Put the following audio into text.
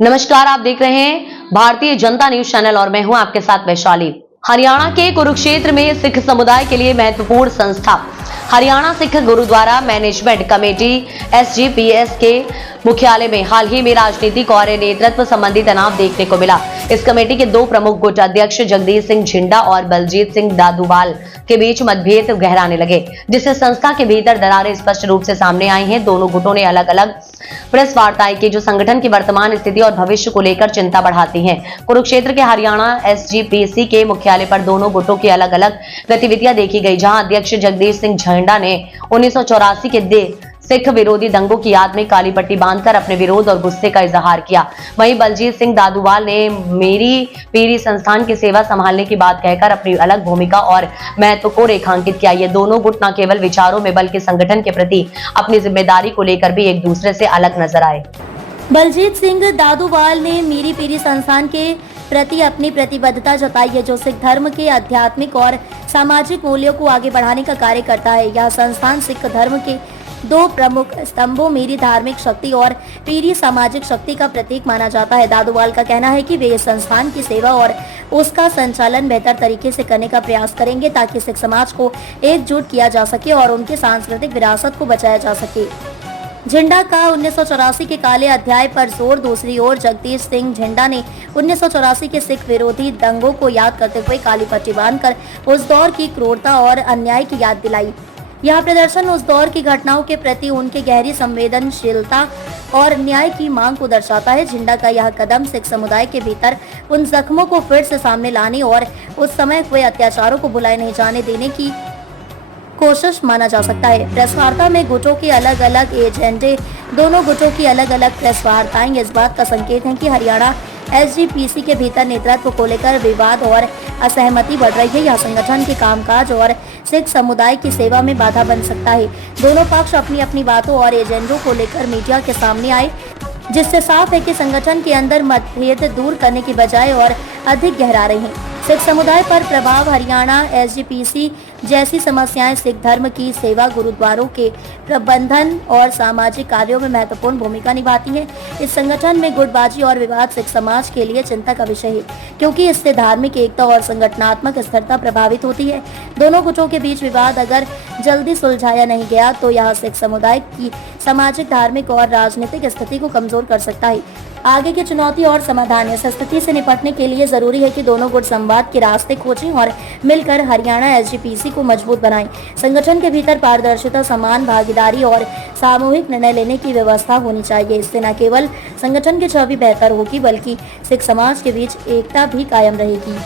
नमस्कार, आप देख रहे हैं भारतीय जनता न्यूज चैनल और मैं हूं आपके साथ वैशाली। हरियाणा के कुरुक्षेत्र में सिख समुदाय के लिए महत्वपूर्ण संस्था Haryana Sikh Gurdwara management committee SGPS के मुख्यालय में हाल ही में राजनीतिक और नेतृत्व संबंधी तनाव देखने को मिला। इस कमेटी के दो प्रमुख गुट अध्यक्ष जगदीश सिंह झिंडा और बलजीत सिंह दादूवाल के बीच मतभेद गहराने लगे, जिससे संस्था के भीतर दरारें स्पष्ट रूप से सामने आई हैं। दोनों गुटों ने अलग अलग प्रेस वार्ताएं की, जो संगठन की वर्तमान स्थिति और भविष्य को लेकर चिंता बढ़ाती हैं। कुरुक्षेत्र के हरियाणा SGPC के मुख्यालय पर दोनों गुटों की अलग अलग गतिविधियां देखी गई, जहां अध्यक्ष जगदीश सिंह झिंडा ने 1984 के सिख विरोधी दंगों की याद में काली पट्टी बांधकर अपने विरोध और गुस्से का इजहार किया। वहीं बलजीत सिंह दादूवाल ने मेरी पीरी संस्थान की सेवा संभालने की बात कहकर अपनी अलग भूमिका और महत्व को रेखांकित किया। ये दोनों गुट न केवल विचारों में बल्कि संगठन के प्रति अपनी जिम्मेदारी को लेकर भी एक दूसरे से अलग नजर आए। बलजीत सिंह दादूवाल ने मेरी पीरी संस्थान के प्रति अपनी प्रतिबद्धता जताई है, जो सिख धर्म के आध्यात्मिक और सामाजिक मूल्यों को आगे बढ़ाने का कार्य करता है। यह संस्थान सिख धर्म के दो प्रमुख स्तंभों मेरी धार्मिक शक्ति और पीरी सामाजिक शक्ति का प्रतीक माना जाता है। दादूवाल का कहना है कि वे इस संस्थान की सेवा और उसका संचालन बेहतर तरीके से करने का प्रयास करेंगे, ताकि सिख समाज को एकजुट किया जा सके और उनकी सांस्कृतिक विरासत को बचाया जा सके। झिंडा का 1984 के काले अध्याय पर जोर। दूसरी ओर जगदीश सिंह झिंडा ने 1984 के सिख विरोधी दंगों को याद करते हुए काली पट्टी बांधकर उस दौर की क्रूरता और अन्याय की याद दिलाई। यह प्रदर्शन उस दौर की घटनाओं के प्रति उनकी गहरी संवेदनशीलता और न्याय की मांग को दर्शाता है। झिंडा का यह कदम सिख समुदाय के भीतर उन जख्मों को फिर से सामने लाने और उस समय हुए अत्याचारों को भुलाए नहीं जाने देने की कोशिश माना जा सकता है। प्रेस वार्ता में गुटों के अलग अलग एजेंडे। दोनों गुटों की अलग अलग प्रेस वार्ताएं इस बात का संकेत हैं कि हरियाणा SGPC के भीतर नेतृत्व को लेकर विवाद और असहमति बढ़ रही है। यह संगठन के कामकाज और सिख समुदाय की सेवा में बाधा बन सकता है। दोनों पक्ष अपनी अपनी बातों और एजेंडों को लेकर मीडिया के सामने आए, जिससे साफ है कि संगठन के अंदर मतभेद दूर करने की बजाय और अधिक गहरा रहे हैं। सिख समुदाय पर प्रभाव। हरियाणा SGPC जैसी समस्याएं सिख धर्म की सेवा, गुरुद्वारों के प्रबंधन और सामाजिक कार्यों में महत्वपूर्ण भूमिका निभाती हैं। इस संगठन में गुटबाजी और विवाद सिख समाज के लिए चिंता का विषय है, क्योंकि इससे धार्मिक एकता और संगठनात्मक स्थिरता प्रभावित होती है। दोनों गुटों के बीच विवाद अगर जल्दी सुलझाया नहीं गया तो यह सिख समुदाय की सामाजिक, धार्मिक और राजनीतिक स्थिति को कमजोर कर सकता है। आगे की चुनौती और समाधान। इस स्थिति से निपटने के लिए जरूरी है कि दोनों गुट संवाद के रास्ते खोजें और मिलकर हरियाणा SGPC को मजबूत बनाएं। संगठन के भीतर पारदर्शिता, समान भागीदारी और सामूहिक निर्णय लेने की व्यवस्था होनी चाहिए। इससे न केवल संगठन की छवि बेहतर होगी, बल्कि सिख समाज के बीच एकता भी कायम रहेगी।